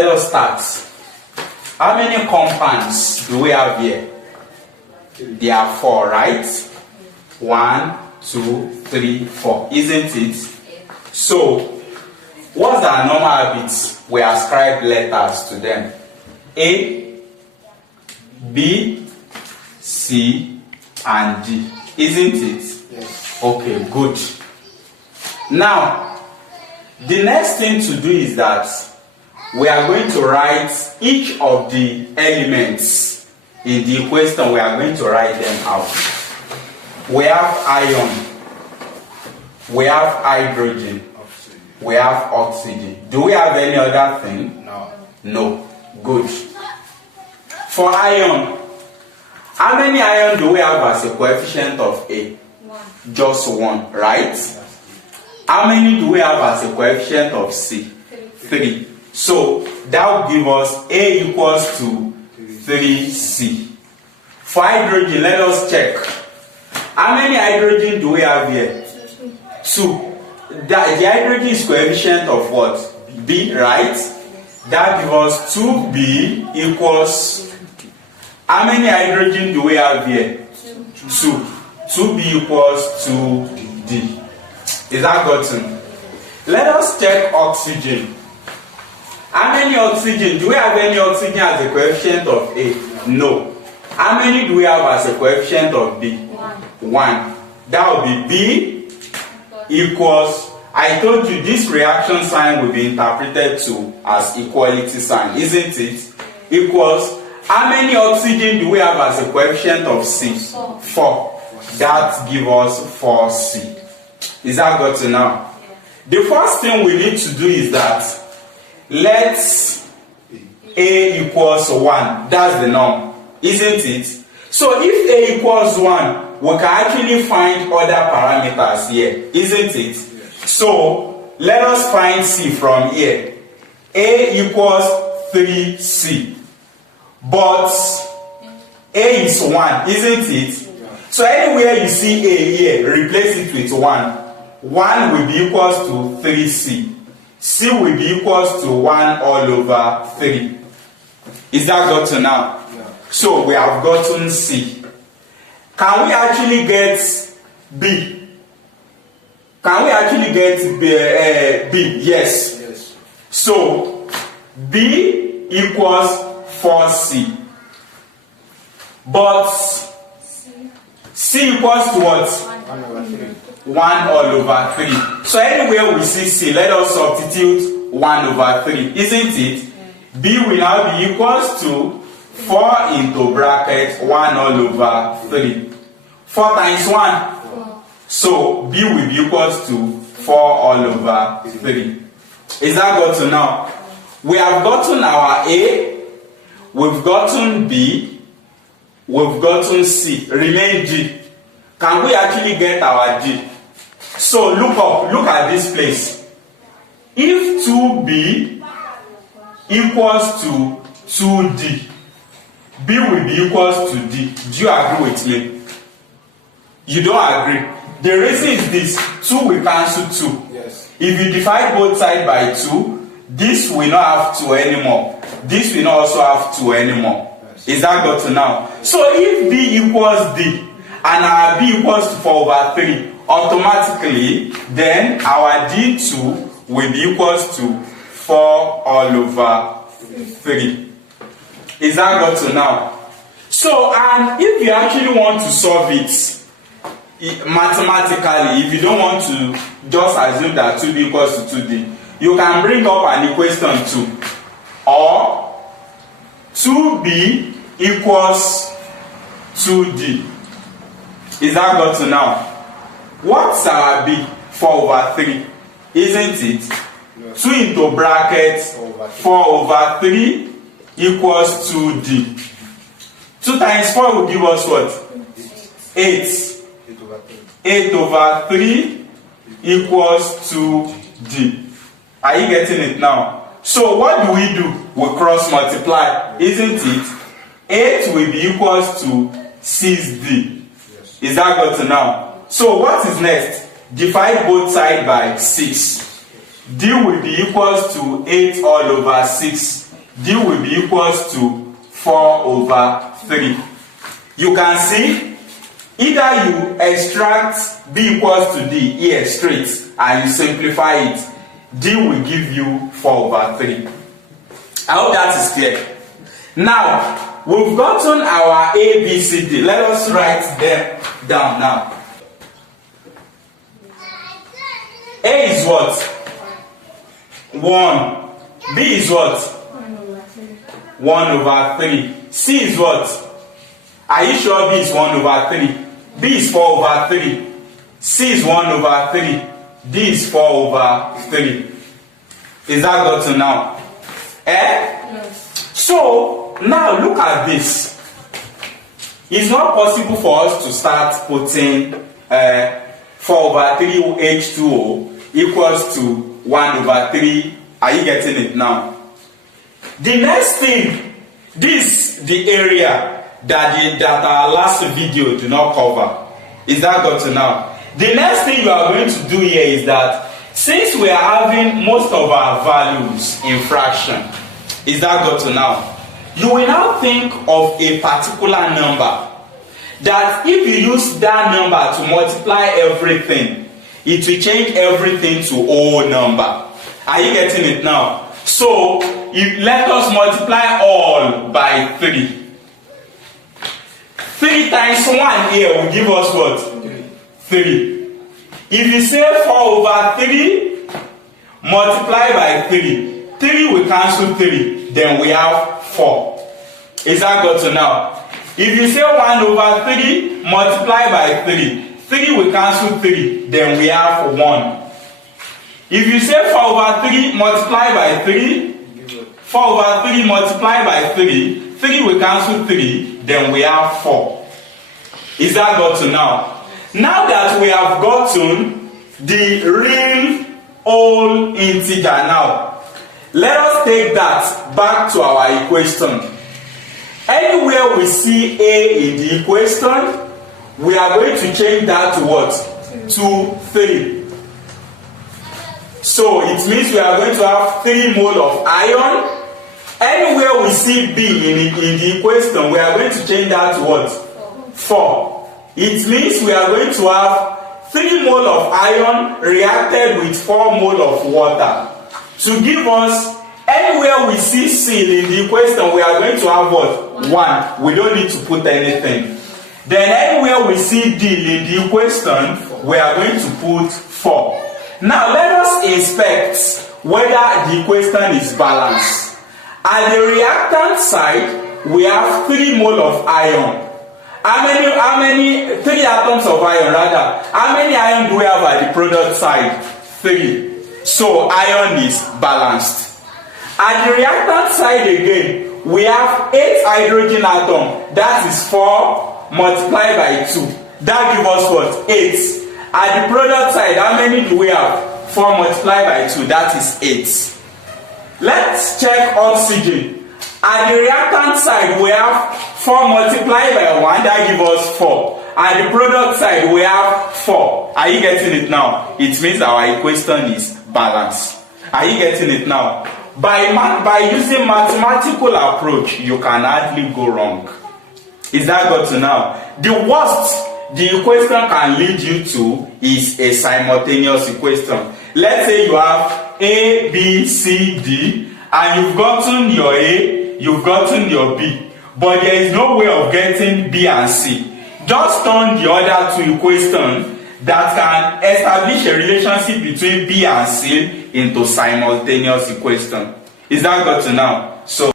Let us start. How many compounds do we have here? There are 4, right? 1, 2, 3, 4. Isn't it? So, what's our normal habits? We ascribe letters to them. A, B, C, and D. Isn't it? Yes. Okay, good. Now, the next thing to do is that we are going to write each of the elements in the equation. We are going to write them out. We have iron, we have hydrogen, we have oxygen. Do we have any other thing? No. No. Good. For iron, how many iron do we have as a coefficient of A? 1. Just 1, right? How many do we have as a coefficient of C? 3. So that will give us A equals to 3C. For hydrogen, let us check. How many hydrogen do we have here? 2. The hydrogen is coefficient of what? B, right? That gives us 2B equals. How many hydrogen do we have here? 2. 2B equals 2D. Is that gotten? Let us check oxygen. How many oxygen? Do we have any oxygen as a coefficient of A? No. How many do we have as a coefficient of B? 1. That will be B equals. I told you this reaction sign will be interpreted to as equality sign, isn't it? Equals. How many oxygen do we have as a coefficient of C? 4. That gives us 4C. Is that got to now? The first thing we need to do is that let's A equals 1. That's the norm, isn't it? So if A equals 1, we can actually find other parameters here, isn't it? So let us find C from here. A equals 3C. But A is 1, isn't it? So anywhere you see A here, replace it with 1. 1 will be equals to 3C. C will be equals to 1 all over 3. Is that gotten now? Yeah. So we have gotten C. Can we actually get B? Can we actually get B? Yes. Yes. So B equals 4C. But C equals to what? 1 over 3. 1 all over 3. So anywhere we see C, let us substitute 1 over 3, isn't it? B will now be equals to 4 into bracket 1 all over 3. 4 times 1. 4. So B will be equals to 4 all over 3. Is that got to now? We have gotten our A, we've gotten B, we've gotten C. Remain D. Can we actually get our D? So look up, look at this place. If 2B equals to 2D, B will be equals to D. Do you agree with me? You don't agree. The reason is this: 2 will cancel 2. Yes. If you divide both sides by 2, this will not have 2 anymore. This will not also have 2 anymore. Yes. Is that got to now? So if B equals D and our B equals to 4 over 3, automatically then our D2 will be equals to 4 all over 3. Is that got to now? So, and if you actually want to solve it mathematically, if you don't want to just assume that 2B equals to 2D, you can bring up an equation 2. Or 2B equals 2D. Is that got to now? What's our B? 4 over 3. Isn't it? Yes. 2 into bracket 4 over 3 equals 2D. 2 times 4 will give us what? 8. 8 over 3 equals 2D. Are you getting it now? So what do? We cross multiply, isn't it? 8 will be equals to 6D. Yes. Is that got to now? So what is next? Divide both sides by 6. D will be equals to 8 all over 6. D will be equals to 4 over 3. You can see either you extract B equals to D here straight and you simplify it. D will give you 4 over 3. I hope that is clear. Now, we've gotten our A, B, C, D. Let us write them down now. A is what? 1. B is what? 1 over 3. C is what? Are you sure B is 1 over 3? B is 4 over 3. C is 1 over 3. D is 4 over 3. Is that gotten now? Yes. So, now look at this. It's not possible for us to start putting 4 over 3 H2O equals to 1 over 3. Are you getting it now? The next thing, this the area that our last video did not cover. Is that gotten now? The next thing you are going to do here is that since we are having most of our values in fraction, is that gotten now? You will now think of a particular number that if you use that number to multiply everything, it will change everything to whole number. Are you getting it now? So, let us multiply all by 3. 3 times 1 here will give us what? 3. If you say 4 over 3, multiply by 3. 3 will cancel 3, then we have 4. Is that good to now? If you say 1 over 3, multiply by 3. 3 will cancel 3, then we have 1. If you say 4 over 3, multiply by 3, 4 over 3 multiply by 3, 3 will cancel 3, then we have 4. Is that good to now? Now that we have gotten the real whole integer now, let us take that back to our equation. Anywhere we see A in the equation, we are going to change that to what? To 3. So it means we are going to have 3 mole of iron. Anywhere we see B in the equation, we are going to change that to what? 4. It means we are going to have 3 mole of iron reacted with 4 mole of water to give us, anywhere we see C in the equation, we are going to have what? 1. We don't need to put anything. Then anywhere we see D in the equation, we are going to put 4. Now let us inspect whether the equation is balanced. At the reactant side, we have 3 mole of iron. How many 3 atoms of iron rather? How many iron do we have at the product side? 3. So iron is balanced. At the reactant side again, we have 8 hydrogen atoms. That is 4 multiplied by 2. That gives us what? 8. At the product side, how many do we have? 4 multiplied by 2. That is 8. Let's check oxygen. At the reactant side, we have 4 multiplied by 1, that gives us 4. At the product side, we have 4. Are you getting it now? It means our equation is balanced. Are you getting it now? By using mathematical approach, you can hardly go wrong. Is that good to now? The worst the equation can lead you to is a simultaneous equation. Let's say you have A, B, C, D, and you've gotten your A, you've gotten your B, but there is no way of getting B and C. Just turn the other 2 equations that can establish a relationship between B and C into simultaneous equation. Is that good to now? So